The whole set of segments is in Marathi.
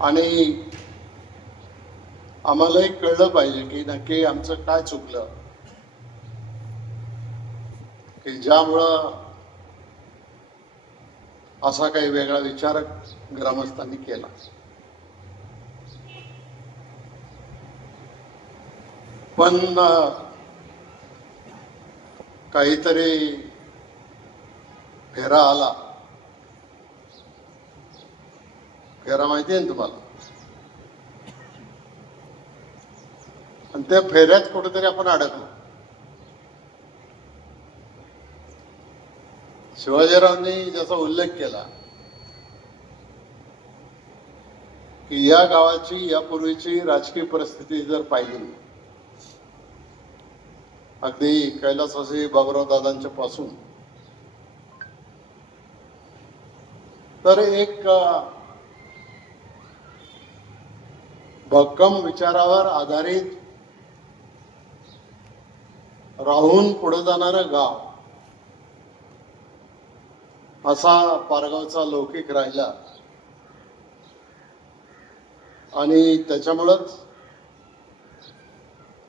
आणि आम्हालाही कळलं पाहिजे की नक्की आमचं काय चुकलं. की ज्यामुळं असा काही वेगळा विचार ग्रामस्थांनी केला. पण काहीतरी फेरा आला. फेरा माहिती आहे ना तुम्हाला? आणि त्या फेऱ्यात कुठेतरी आपण अडकलो. शिवाजीरावांनी ज्याचा उल्लेख केला की या गावाची यापूर्वीची राजकीय परिस्थिती जर पाहिली अगदी कैलासवासी बाबुराव दादांच्या पासून तर एक भक्कम विचारावर आधारित राहून पुढे जाणारं गाव. असा पारगावचा लौकिक राहिला. आणि त्याच्यामुळंच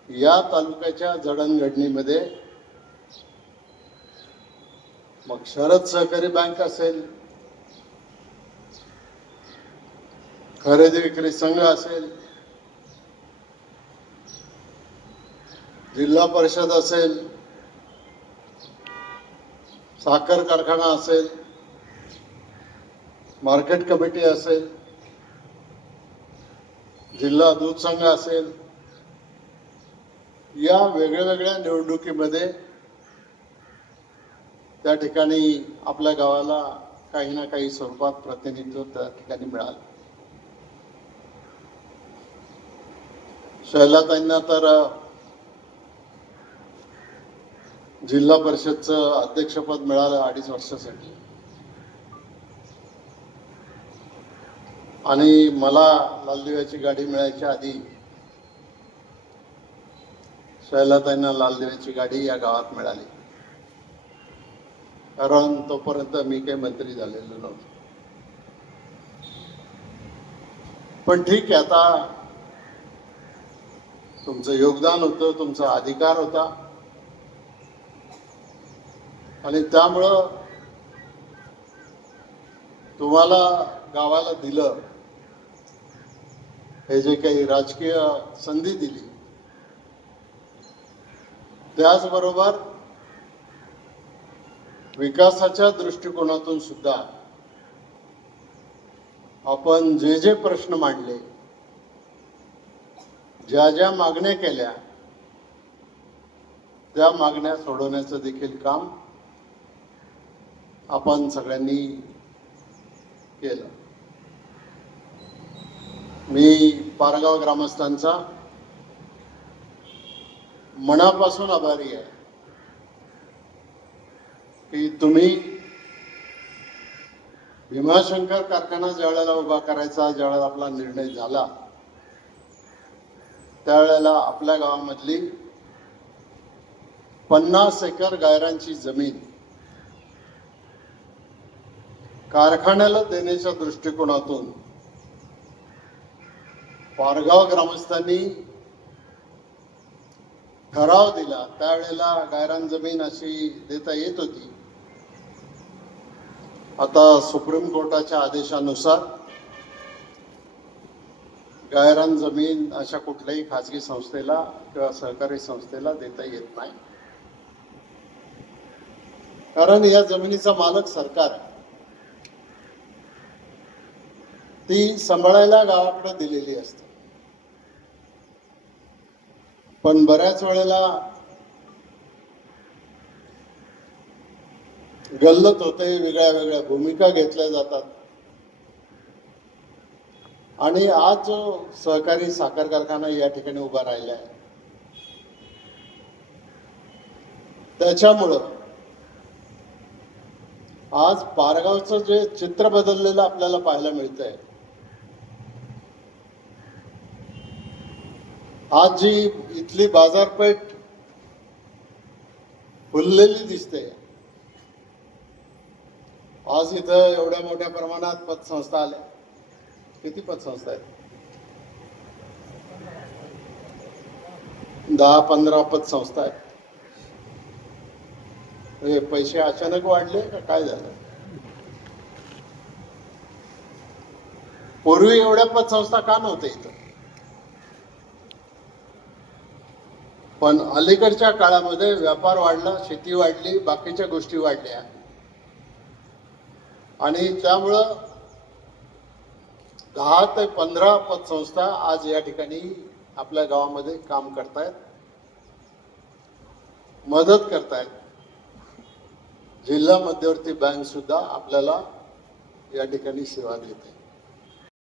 या तालुक्याच्या जडणघडणीमध्ये मग शरद सहकारी बँक असेल खरेदी विक्री संघ असेल जिल्हा परिषद असेल साखर कारखाना असेल मार्केट कमिटी असेल जिल्हा दूध संघ असेल या वेगळ्या वेगळ्या निवडणुकीमध्ये त्या ठिकाणी आपल्या गावाला काही ना काही स्वरूपात प्रतिनिधित्व त्या ठिकाणी मिळालं. शैलाताईंना तर जिल्हा परिषदचं अध्यक्षपद मिळालं अडीच वर्षासाठी. आणि मला लालदिव्याची गाडी मिळायच्या आधी शैलाताईंना लालदिव्याची गाडी या गावात मिळाली. कारण तोपर्यंत मी काही मंत्री झालेलो नव्हतो. पण ठीक आहे आता तुमचं योगदान होतं तुमचा अधिकार होता. आणि त्यामुळं तुम्हाला गावाला दिलं हे जे काही राजकीय संधी दिली त्याचबरोबर विकासाच्या दृष्टिकोनातून सुद्धा आपण जे जे प्रश्न मांडले ज्या ज्या मागण्या केल्या त्या मागण्या सोडवण्याचं देखील काम आपण सगळ्यांनी केलं. मी पारगाव ग्रामस्थांचा मनापासून आभारी आहे की तुम्ही भीमाशंकर कारखाना ज्या वेळेला उभा करायचा ज्या वेळेला आपला निर्णय झाला त्यावेळेला आपल्या गावामधली पन्नास एकर गायरांची जमीन कारखान्याला देण्याच्या दृष्टिकोनातून पारगाव ग्रामस्थांनी ठराव दिला. त्यावेळेला गायरान जमीन अशी देता येत होती. आता सुप्रीम कोर्टाच्या आदेशानुसार गायरान जमीन अशा कुठल्याही खाजगी संस्थेला किंवा सहकारी संस्थेला देता येत नाही. कारण या जमिनीचा मालक सरकार आहे. ती सांभाळायला गावाकडे दिलेली असते. पण बऱ्याच वेळेला गल्लत होते वेगळ्या वेगळ्या भूमिका घेतल्या जातात. आणि आज जो सहकारी साखर कारखाना या ठिकाणी उभा राहिला आहे त्याच्यामुळं आज पारगावचं जे चित्र बदललेलं आपल्याला पाहायला मिळतंय आज जी इथली बाजारपेठ फुललेली दिसते. आज इथं एवढ्या मोठ्या प्रमाणात पतसंस्था आल्या. किती पतसंस्था आहेत? दहा पंधरा पतसंस्था आहेत. हे पैसे अचानक वाढले का काय झालं? पूर्वी एवढ्या पतसंस्था का नव्हत्या इथं? पण अलीकडच्या काळामध्ये व्यापार वाढला शेती वाढली बाकीच्या गोष्टी वाढल्या. आणि त्यामुळं दहा ते पंधरा पतसंस्था आज या ठिकाणी आपल्या गावामध्ये काम करतायत. मदत करतायत. जिल्हा मध्यवर्ती बँक सुद्धा आपल्याला या ठिकाणी सेवा देते.